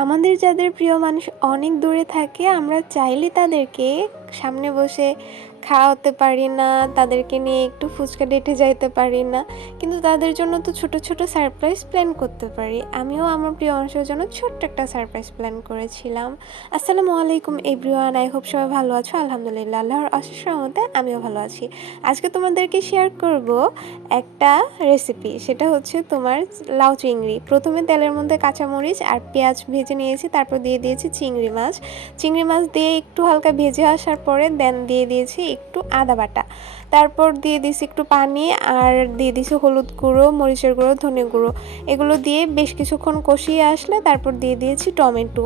আমাদের যাদের প্রিয় মানুষ অনেক দূরে থাকে আমরা চাইলে তাদেরকে সামনে বসে খাওয়াতে পারি না, তাদেরকে নিয়ে একটু ফুচকা ডেটে যাইতে পারি না। কিন্তু তাদের জন্য তো ছোট ছোট সারপ্রাইজ প্ল্যান করতে পারি। আমিও আমার প্রিয় অংশের জন্য ছোট্ট একটা সারপ্রাইজ প্ল্যান করেছিলাম। আসসালামু আলাইকুম এভরিওয়ান আই হোপ সবাই ভালো আছো। আলহামদুলিল্লাহ, আল্লাহর অশেষ রহমতে আমিও ভালো আছি। আজকে তোমাদেরকে শেয়ার করব একটা রেসিপি সেটা হচ্ছে তোমার লাউ চিংড়ি। প্রথমে তেলের মধ্যে কাঁচামরিচ আর পেঁয়াজ ভেজে নিয়েছি, তারপর দিয়ে দিয়েছি চিংড়ি মাছ। চিংড়ি মাছ দিয়ে একটু হালকা ভেজে আসার পরে দেন দিয়ে দিয়েছি একটু আদা বাটা। তারপর দিয়ে দিয়েছি একটু পানি আর দিয়ে দিয়েছি হলুদ গুঁড়ো, মরিচের গুঁড়ো, ধনে গুঁড়ো। এগুলো দিয়ে বেশ কিছুক্ষণ কষিয়ে আসলে তারপর দিয়ে দিয়েছি টমেটো।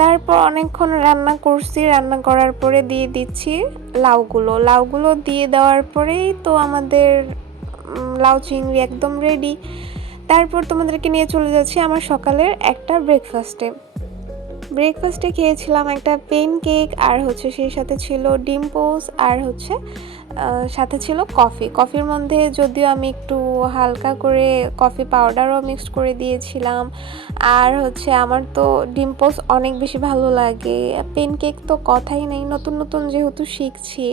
তারপর অনেকক্ষণ রান্না করছি। রান্না করার পরে দিয়ে দিচ্ছি লাউগুলো। লাউগুলো দিয়ে দেওয়ার পরেই তো আমাদের লাউ চিংড়ি একদম রেডি তারপর তোমাদেরকে নিয়ে চলে যাচ্ছি আমার সকালের একটা ব্রেকফাস্টে ব্রেকফাস্টে খেয়েছিলাম একটা পেন কেক আর হচ্ছে সেই সাথে ছিল ডিম পোস আর হচ্ছে সাথে ছিল কফি। কফির মধ্যে যদিও আমি একটু হালকা করে কফি পাউডারও মিক্সড করে দিয়েছিলাম। আর হচ্ছে আমার তো ডিম পোস অনেক বেশি ভালো লাগে। পেন কেক তো কথাই নেই, নতুন নতুন যেহেতু শিখছি,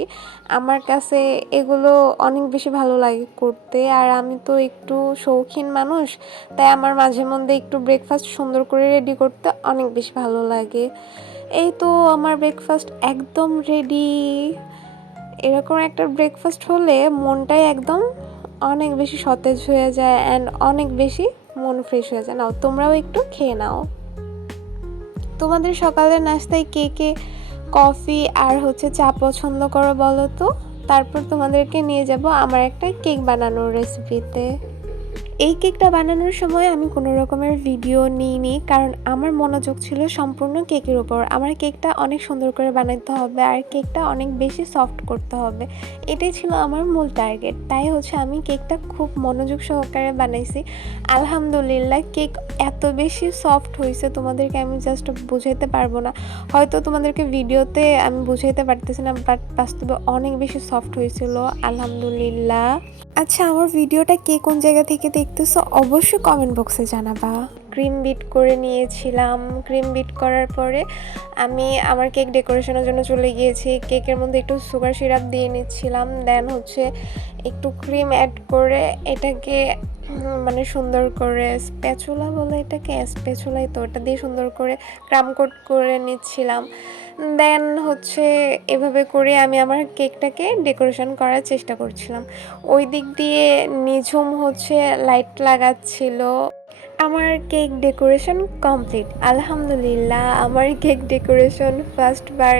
আমার কাছে এগুলো অনেক বেশি ভালো লাগে করতে। আর আমি তো একটু শৌখিন মানুষ, তাই আমার মাঝে মধ্যে একটু ব্রেকফাস্ট সুন্দর করে রেডি করতে অনেক বেশি ভালো লাগে। এই তো আমার ব্রেকফাস্ট একদম রেডি এরকম একটা ব্রেকফাস্ট হলে মনটাই একদম অনেক বেশি সতেজ হয়ে যায় অ্যান্ড অনেক বেশি মন ফ্রেশ হয়ে যায়। নাও, তোমরাও একটু খেয়ে নাও। তোমাদের সকালের নাস্তায় কে কে কফি আর হচ্ছে চা পছন্দ করো বলো তো? তারপর তোমাদেরকে নিয়ে যাব আমার একটা কেক বানানোর রেসিপিতে এই কেকটা বানানোর সময় আমি কোনো রকমের ভিডিও নিইনি, কারণ আমার মনোযোগ ছিল সম্পূর্ণ কেকের উপর। আমার কেকটা অনেক সুন্দর করে বানাতে হবে আর কেকটা অনেক বেশি সফট করতে হবে। এটাই ছিল আমার মূল টার্গেট তাই হচ্ছে আমি কেকটা খুব মনোযোগ সহকারে বানাইছি। আলহামদুলিল্লাহ, কেক এত বেশি সফট হয়েছে তোমাদেরকে আমি জাস্ট বুঝাইতে পারব না। হয়তো তোমাদেরকে ভিডিওতে আমি বুঝাইতে পারতেছি না বাট বাস্তবে অনেক বেশি সফট হয়েছিল আলহামদুলিল্লাহ। আচ্ছা আমার ভিডিওটা কে কোন জায়গা থেকে দেখতেছো অবশ্যই কমেন্ট বক্সে জানাবা। ক্রিম বিট করে নিয়েছিলাম। ক্রিম বিট করার পরে আমি আমার কেক ডেকোরেশনের জন্য চলে গিয়েছি। কেকের মধ্যে একটু সুগার সিরাপ দিয়ে নিচ্ছিলাম। দেন হচ্ছে একটু ক্রিম অ্যাড করে এটাকে মানে সুন্দর করে স্প্যাচুলা বলে এটাকে, স্প্যাচুলাই তো ওটা দিয়ে সুন্দর করে ক্রাম কোট করে নিচ্ছিলাম। দেন হচ্ছে এভাবে করে আমি আমার কেকটাকে ডেকোরেশন করার চেষ্টা করছিলাম। ওই দিক দিয়ে নিঝুম হচ্ছে লাইট লাগাচ্ছিল। আমার কেক ডেকোরেশন কমপ্লিট। আলহামদুলিল্লাহ, আমার কেক ডেকোরেশন ফার্স্ট বার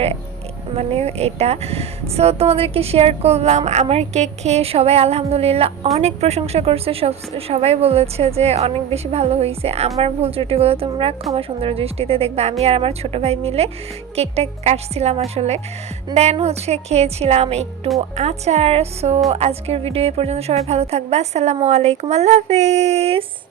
মানে এটা। সো তোমাদেরকে শেয়ার করলাম, আমার কেক খেয়ে সবাই আলহামদুলিল্লাহ অনেক প্রশংসা করছে। সব, সবাই বলেছে যে অনেক বেশি ভালো হয়েছে। আমার ভুল ত্রুটিগুলো তোমরা ক্ষমা সুন্দর দৃষ্টিতে দেখবে। আমি আর আমার ছোট ভাই মিলে কেকটা কাটছিলাম আসলে। দেন হচ্ছে খেয়েছিলাম একটু আচার। সো আজকের ভিডিও এই পর্যন্ত সবাই ভালো থাকবে। আসসালামু আলাইকুম। আল্লাহ হাফিজ।